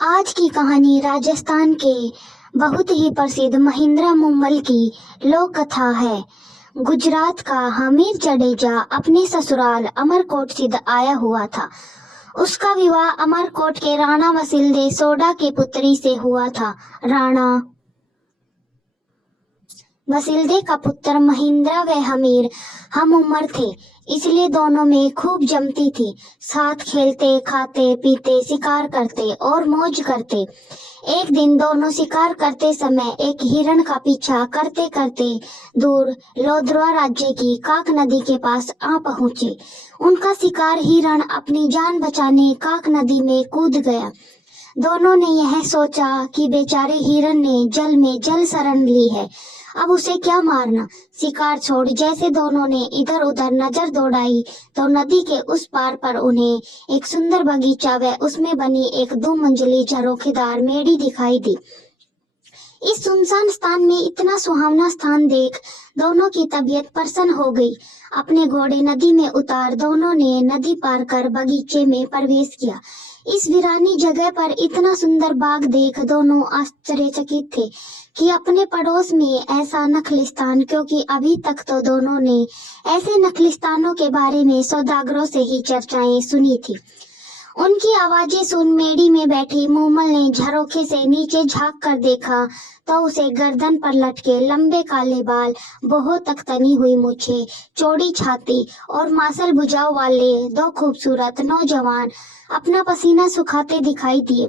आज की कहानी राजस्थान के बहुत ही प्रसिद्ध महिंद्रा मुम्मल की लोक कथा है। गुजरात का हमीर जडेजा अपने ससुराल अमरकोट सिद्ध आया हुआ था। उसका विवाह अमरकोट के राणा वसिलदे सोडा की पुत्री से हुआ था। राणा वसिलदे का पुत्र महिंद्रा व हमीर हम उम्र थे, इसलिए दोनों में खूब जमती थी। साथ खेलते, खाते, पीते, शिकार करते और मौज करते। एक दिन दोनों शिकार करते समय एक हिरण का पीछा करते करते दूर लोधरा राज्य की काक नदी के पास आ पहुंचे। उनका शिकार हिरण अपनी जान बचाने काक नदी में कूद गया। दोनों ने यह सोचा कि बेचारे हिरण ने जल में जल शरण ली है, अब उसे क्या मारना। शिकार छोड़ जैसे दोनों ने इधर उधर नजर दौड़ाई तो नदी के उस पार पर उन्हें एक सुंदर बगीचा व उसमें बनी एक 2 मंजिली झरोखेदार मेड़ी दिखाई दी। इस सुनसान स्थान में इतना सुहावना स्थान देख दोनों की तबीयत प्रसन्न हो गई। अपने घोड़े नदी में उतार दोनों ने नदी पार कर बगीचे में प्रवेश किया। इस वीरानी जगह पर इतना सुंदर बाग देख दोनों आश्चर्यचकित थे कि अपने पड़ोस में ऐसा नखलिस्तान, क्योंकि अभी तक तो दोनों ने ऐसे नखलिस्तानों के बारे में सौदागरों से ही चर्चाएं सुनी थी। उनकी आवाजें सुन मेड़ी में बैठी मुमल ने झरोखे से नीचे झांक कर देखा तो उसे गर्दन पर लटके लंबे काले बाल, बहुत तक तनी हुई मूछें, चौड़ी छाती और मासल भुजाओं वाले 2 खूबसूरत नौजवान अपना पसीना सुखाते दिखाई दिए।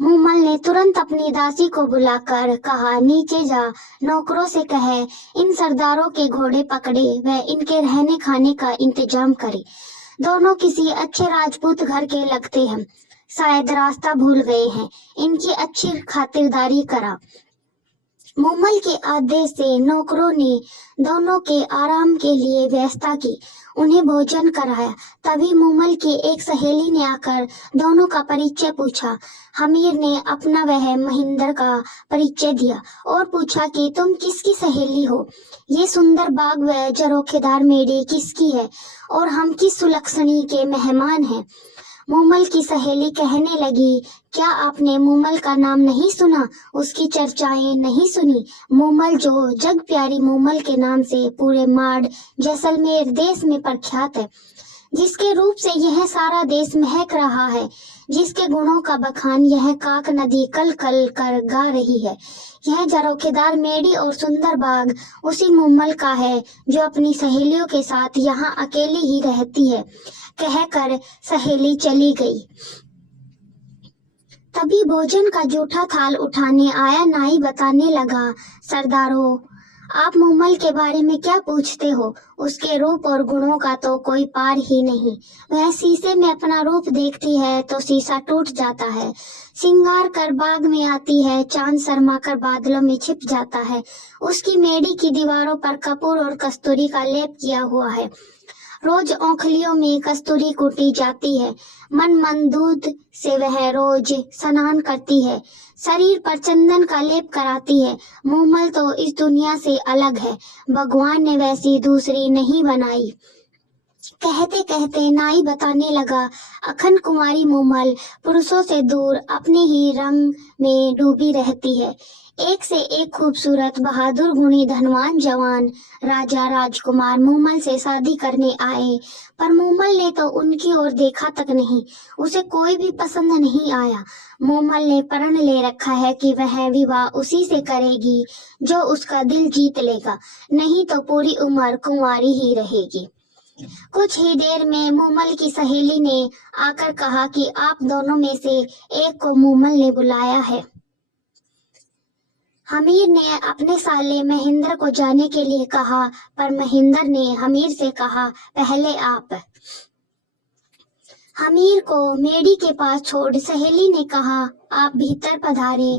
मुमल ने तुरंत अपनी दासी को बुलाकर कहा, नीचे जा, नौकरों से कहे इन सरदारों के घोड़े पकड़े व इनके रहने खाने का इंतजाम करे। दोनों किसी अच्छे राजपूत घर के लगते हैं, शायद रास्ता भूल गए हैं, इनकी अच्छी खातिरदारी करा। मुमल के आदेश से नौकरों ने दोनों के आराम के लिए व्यवस्था की, उन्हें भोजन कराया। तभी मुमल की एक सहेली ने आकर दोनों का परिचय पूछा। हमीर ने अपना वह महिंदर का परिचय दिया और पूछा कि तुम किसकी सहेली हो, ये सुंदर बाग व झरोखेदार मेड़ी किसकी है और हम किस सुलक्षणी के मेहमान हैं। मुमल की सहेली कहने लगी, क्या आपने मुमल का नाम नहीं सुना, उसकी चर्चाएं नहीं सुनी। मुमल जो जग प्यारी मुमल के नाम से पूरे माड़ जैसलमेर देश में प्रख्यात है, जिसके रूप से यह सारा देश महक रहा है, जिसके गुणों का बखान यह काक नदी कल कल कर गा रही है। यह झरोखेदार मेड़ी और सुंदर बाग उसी मुमल का है जो अपनी सहेलियों के साथ यहाँ अकेली ही रहती है। कहकर सहेली चली गई। तभी भोजन का जूठा थाल उठाने आया नाई बताने लगा, सरदारों, आप मुमल के बारे में क्या पूछते हो, उसके रूप और गुणों का तो कोई पार ही नहीं। वह शीशे में अपना रूप देखती है तो शीशा टूट जाता है, सिंगार कर बाग में आती है, चांद शर्मा कर बादलों में छिप जाता है। उसकी मेड़ी की दीवारों पर कपूर और कस्तूरी का लेप किया हुआ है, रोज औंखलियों में कस्तूरी कूटी जाती है, मन मन दूध से वह रोज स्नान करती है, शरीर पर चंदन का लेप कराती है। मुमल तो इस दुनिया से अलग है, भगवान ने वैसी दूसरी नहीं बनाई। कहते कहते नाई बताने लगा, अखंड कुमारी मुमल पुरुषों से दूर अपने ही रंग में डूबी रहती है। एक से एक खूबसूरत, बहादुर, गुणी, धनवान जवान राजा राजकुमार मुमल से शादी करने आए, पर मुमल ने तो उनकी ओर देखा तक नहीं, उसे कोई भी पसंद नहीं आया। मुमल ने प्रण ले रखा है कि वह विवाह उसी से करेगी जो उसका दिल जीत लेगा, नहीं तो पूरी उम्र कुंवारी ही रहेगी। कुछ ही देर में मुमल की सहेली ने आकर कहा कि आप दोनों में से एक को मुमल ने बुलाया है। हमीर ने अपने साले महेंद्र को जाने के लिए कहा, पर महेंद्र ने हमीर से कहा, पहले आप। हमीर को मेड़ी के पास छोड़ सहेली ने कहा, आप भीतर पधारे,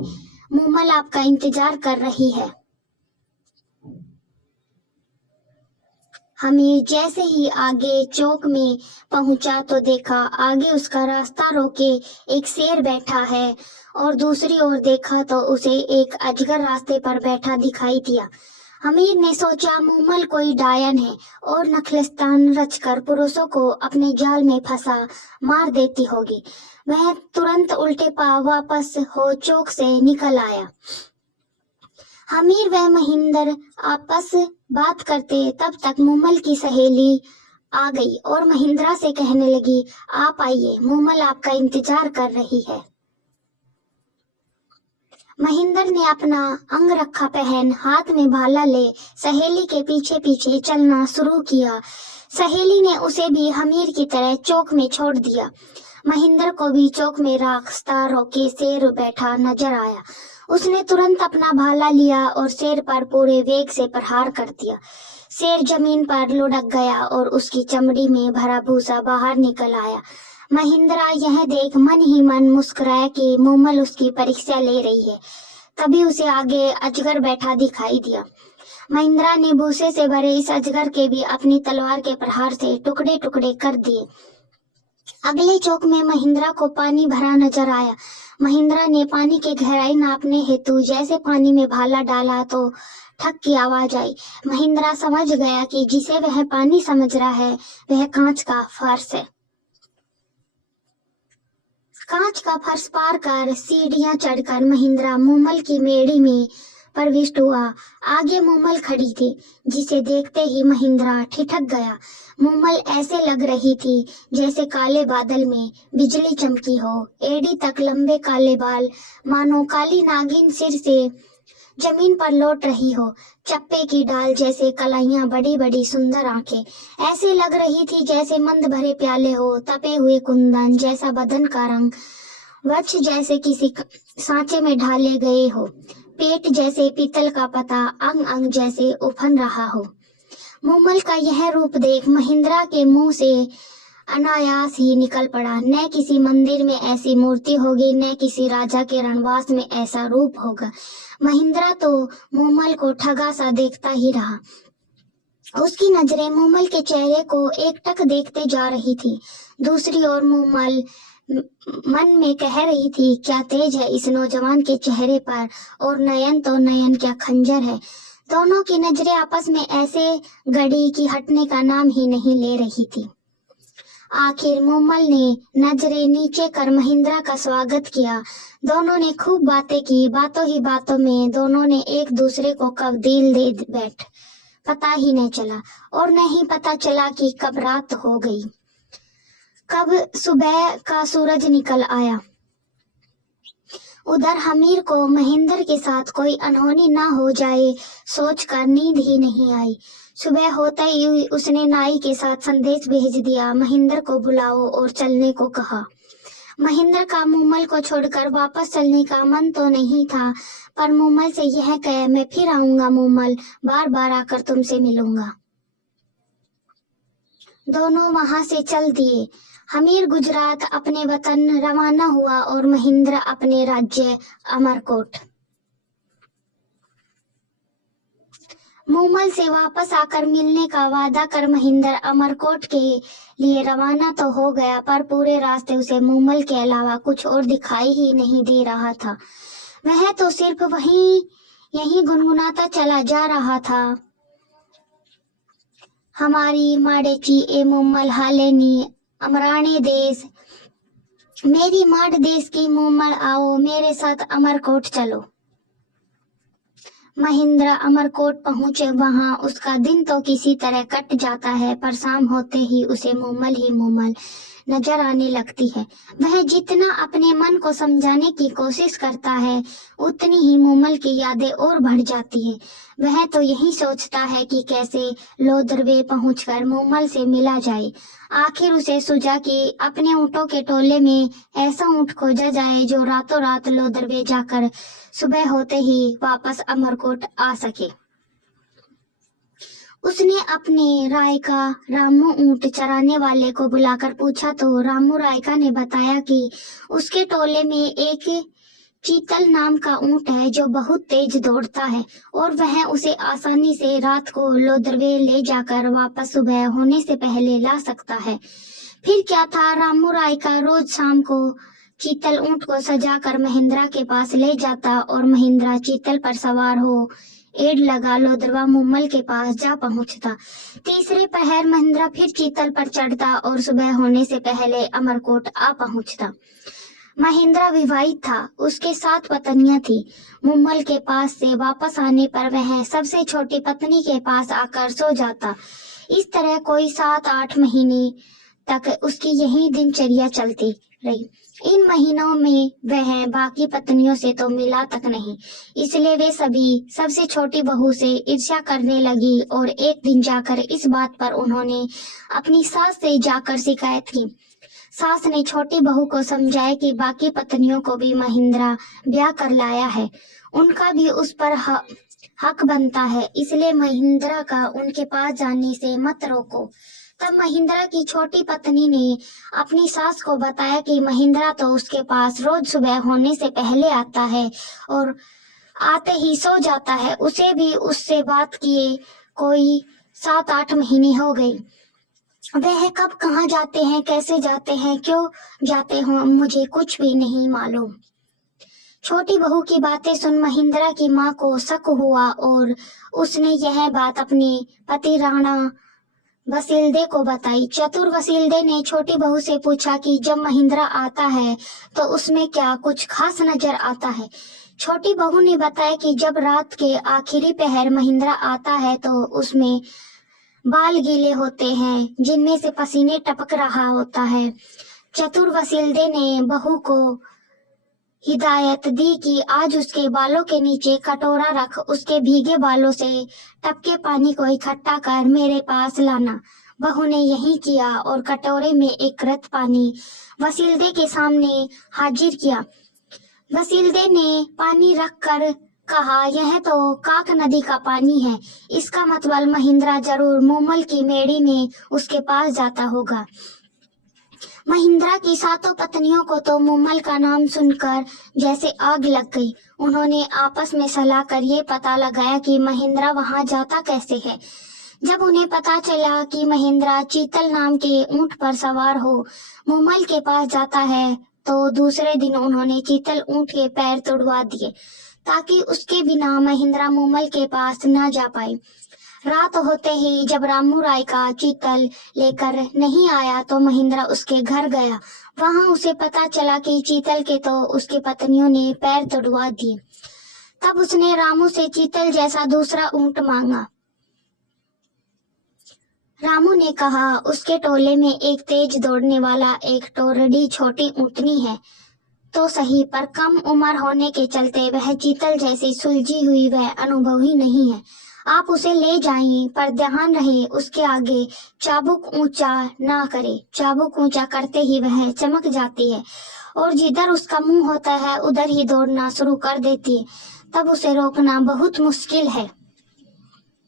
मुमल आपका इंतजार कर रही है। हमीर जैसे ही आगे चौक में पहुंचा तो देखा आगे उसका रास्ता रोके एक शेर बैठा है और दूसरी ओर देखा तो उसे एक अजगर रास्ते पर बैठा दिखाई दिया। हमीर ने सोचा मुमल कोई डायन है और नखलिस्तान रचकर पुरुषों को अपने जाल में फंसा मार देती होगी। वह तुरंत उल्टे पांव वापस हो चौक से निकल आया। हमीर व महिंदर आपस बात करते तब तक मूमल की सहेली आ गई और महिंद्रा से कहने लगी, आप आइए, मूमल आपका इंतजार कर रही है। महिंदर ने अपना अंगरखा पहन हाथ में भाला ले सहेली के पीछे पीछे चलना शुरू किया। सहेली ने उसे भी हमीर की तरह चौक में छोड़ दिया। महिंदर को भी चौक में रास्ता रोके शेर बैठा नजर आया। उसने तुरंत अपना भाला लिया और शेर पर पूरे वेग से प्रहार कर दिया। शेर जमीन पर लुढ़क गया और उसकी चमड़ी में भरा भूसा बाहर निकल आया। महिंद्रा यह देख मन ही मन मुस्कुराया कि मूमल उसकी परीक्षा ले रही है। तभी उसे आगे अजगर बैठा दिखाई दिया। महिंद्रा ने भूसे से भरे इस अजगर के भी अपनी तलवार के प्रहार से टुकड़े टुकड़े कर दिए। अगले चौक में महिंद्रा को पानी भरा नजर आया। महिंद्रा ने पानी की गहराई नापने हेतु जैसे पानी में भाला डाला तो ठक की आवाज आई। महिंद्रा समझ गया कि जिसे वह पानी समझ रहा है वह कांच का फर्श है। कांच का फर्श पार कर सीढ़ियां चढ़कर महिंद्रा मूमल की मेड़ी में प्रविष्ट हुआ। आगे मूमल खड़ी थी, जिसे देखते ही महिंद्रा ठिठक गया। मूमल ऐसे लग रही थी जैसे काले बादल में बिजली चमकी हो। एड़ी तक लंबे काले बाल, मानो काली नागिन सिर से जमीन पर लौट रही हो। चप्पे की डाल जैसे कलाइयां, बड़ी बड़ी सुंदर आंखें, ऐसे लग रही थी जैसे मंद भरे प्याले हो। तपे हुए कुंदन जैसा बदन का रंग, वक्ष जैसे किसी सांचे में ढाले गए हो। पेट जैसे पीतल का पता, अंग अंग जैसे उफन रहा हो। मूमल का यह रूप देख महिंद्रा के मुंह से अनायास ही निकल पड़ा, न किसी मंदिर में ऐसी मूर्ति होगी, न किसी राजा के रणवास में ऐसा रूप होगा। महिंद्रा तो मूमल को ठगा सा देखता ही रहा। उसकी नजरें मूमल के चेहरे को एकटक देखते जा रही थी। दूसरी ओर मूमल मन में कह रही थी, क्या तेज है इस नौजवान के चेहरे पर, और नयन तो नयन क्या खंजर है। दोनों की नजरें आपस में ऐसे गड़ी कि हटने का नाम ही नहीं ले रही थी। आखिर मूमल ने नजरें नीचे कर महिंद्रा का स्वागत किया। दोनों ने खूब बातें की। बातों ही बातों में दोनों ने एक दूसरे को कब दिल दे बैठ, पता ही नहीं चला, और न ही पता चला कि कब रात हो गई, कब सुबह का सूरज निकल आया। उधर हमीर को महिंदर के साथ कोई अनहोनी ना हो जाए सोचकर नींद ही नहीं आई। सुबह होते ही उसने नाई के साथ संदेश भेज दिया, महिंदर को बुलाओ और चलने को कहा। महिंदर का मूमल को छोड़कर वापस चलने का मन तो नहीं था, पर मूमल से यह कहे, मैं फिर आऊंगा मूमल, बार बार आकर तुमसे मिलूंगा। दोनों वहां से चल दिए। हमीर गुजरात अपने वतन रवाना हुआ और महिंद्र अपने राज्य अमरकोट। मूमल से वापस आकर मिलने का वादा कर महिंद्र अमरकोट के लिए रवाना तो हो गया, पर पूरे रास्ते उसे मूमल के अलावा कुछ और दिखाई ही नहीं दे रहा था। वह तो सिर्फ यही गुनगुनाता चला जा रहा था, हमारी माड़ेची ए मूमल हालेनी अमराणे देश, मेरी माड़ देश की मूमल आओ मेरे साथ अमरकोट चलो। महिंद्र अमरकोट पहुंचे। वहां उसका दिन तो किसी तरह कट जाता है, पर शाम होते ही उसे मूमल ही मूमल नजर आने लगती है। वह जितना अपने मन को समझाने की कोशिश करता है, उतनी ही मूमल की यादें और बढ़ जाती है। वह तो यही सोचता है कि कैसे लोदरवे पहुंचकर मूमल से मिला जाए। आखिर उसे सूझा कि अपने ऊँटों के टोले में ऐसा ऊँट खोजा जाए जो रातों रात लोदरवे जाकर सुबह होते ही वापस अमरकोट आ सके। उसने अपने रायका रामू ऊँट चराने वाले को बुलाकर पूछा तो रामू रायका ने बताया कि उसके टोले में एक चीतल नाम का ऊँट है जो बहुत तेज दौड़ता है और वह उसे आसानी से रात को लोदरवे ले जाकर वापस सुबह होने से पहले ला सकता है। फिर क्या था, रामू रायका रोज शाम को चीतल ऊँट को सजाकर महिंद्रा के पास ले जाता और महिंद्रा चीतल पर सवार हो एड़ लगा लोदरवा मूमल के पास जा पहुंचता। तीसरे पहर महिंद्रा फिर चीतल पर चढ़ता और सुबह होने से पहले अमरकोट आ पहुंचता। महेंद्र विवाहित था, उसके 7 पत्नियां थी। मुम्मल के पास से वापस आने पर वह सबसे छोटी पत्नी के पास आकर सो जाता। इस तरह कोई 7-8 महीने तक उसकी यही दिनचर्या चलती रही। इन महीनों में वह बाकी पत्नियों से तो मिला तक नहीं, इसलिए वे सभी सबसे छोटी बहू से ईर्ष्या करने लगी और एक दिन जाकर इस बात पर उन्होंने अपनी सास से जाकर शिकायत की। सास ने छोटी बहू को समझाया कि बाकी पत्नियों को भी महिंद्रा ब्याह कर लाया है, उनका भी उस पर हक बनता है, इसलिए महिंद्रा का उनके पास जाने से मत रोको। तब महिंद्रा की छोटी पत्नी ने अपनी सास को बताया कि महिंद्रा तो उसके पास रोज सुबह होने से पहले आता है और आते ही सो जाता है। उसे भी उससे बात किए कोई 7-8 महीने हो गए। वह कब कहाँ जाते हैं, कैसे जाते हैं, क्यों जाते हो, मुझे कुछ भी नहीं मालूम। छोटी बहू की बातें सुन महिंद्रा की माँ को शक हुआ और उसने यह बात अपने पति राणा वसीलदे को बताई। चतुर वसीलदे ने छोटी बहू से पूछा कि जब महिंद्रा आता है तो उसमें क्या कुछ खास नजर आता है। छोटी बहू ने बताया कि जब रात के आखिरी पहर महिंद्रा आता है तो उसमें बाल गीले होते हैं, जिनमें से पसीने टपक रहा होता है। चतुर वसीलदे ने बहू को हिदायत दी कि आज उसके बालों के नीचे कटोरा रख, उसके भीगे बालों से टपके पानी को इकट्ठा कर मेरे पास लाना। बहू ने यही किया और कटोरे में एक रत पानी वसीलदे के सामने हाजिर किया। वसीलदे ने पानी रखकर कहा, यह तो काक नदी का पानी है, इसका मतलब महिंद्रा जरूर मुम्मल की मेड़ी में उसके पास जाता होगा। महिंद्रा की 7 पत्नियों को तो मुम्मल का नाम सुनकर जैसे आग लग गई। उन्होंने आपस में सलाह कर ये पता लगाया कि महिंद्रा वहां जाता कैसे है। जब उन्हें पता चला कि महिंद्रा चीतल नाम के ऊंट पर सवार हो मुम्मल के पास जाता है, तो दूसरे दिन उन्होंने चीतल ऊंट के पैर तोड़वा दिए ताकि उसके बिना महिंद्रा मुम्मल के पास न जा पाए। रात होते ही जब रामू राय का चीतल लेकर नहीं आया तो महिंद्रा उसके घर गया। वहां उसे पता चला कि चीतल के तो उसकी पत्नियों ने पैर तोड़वा दिए। तब उसने रामू से चीतल जैसा दूसरा ऊंट मांगा। रामू ने कहा उसके टोले में एक तेज दौड़ने वाला एक टोरडी छोटी ऊँटनी है तो सही, पर कम उम्र होने के चलते वह चीतल जैसी सुलझी हुई वह अनुभवी नहीं है। आप उसे ले जाइए, पर ध्यान रहे उसके आगे चाबुक ऊंचा ना करे। चाबुक ऊंचा करते ही वह चमक जाती है और जिधर उसका मुंह होता है उधर ही दौड़ना शुरू कर देती है। तब उसे रोकना बहुत मुश्किल है।